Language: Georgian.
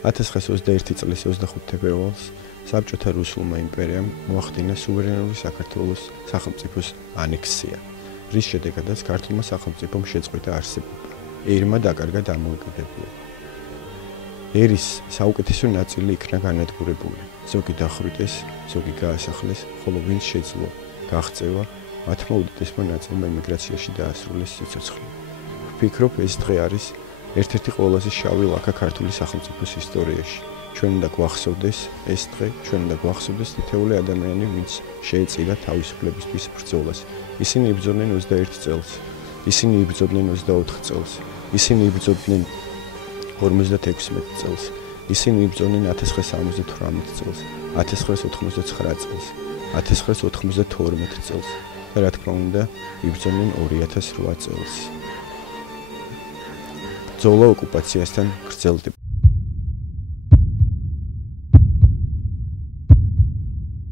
1921 წლის 25 თებერვალს საბჭოთა რუსულმა იმპერიამ მოახდინა სუვერენული საქართველოს სახელმწიფოს ანექსია, რის შედეგადაც ქართულმა სახელმწიფომ შეწყვიტა არსებობა. ერმა დაკარგა დამოუკიდებლობა. ერის საუკეთესო ნაწილი იქნა განადგურებული, ზოგი დახვრიტეს, ზოგი გაასახლეს, ხოლო ვინც შეძლო გაღწევა, მათმა უდიდესმა ნაწილმა ემიგრაციაში დაასრულეს სიცოცხლე. ვფიქრობ, ეს დღე არის ერთ-ერთი ყველაზე შავი ლაქა ქართული სახელმწიფოს ისტორიაში. ჩვენ უნდა გვახსოვდეს ეს დღე, ჩვენ უნდა გვახსოვდეს თითოეული ადამიანი, ვინც შეეწირა თავისუფლებისთვის ბრძოლას. ისინი იბრძოდნენ 21 წელს, ისინი იბრძოდნენ 24 წელს, ისინი იბრძოდნენ 56 წელს, ისინი იბრძოდნენ 1978 წელს, 1999 წელს, 1992 წელს და რა თქმა უნდა, იბრძოდნენ 2008 წელს. ბრძოლა ოკუპაციასთან გრძელდება.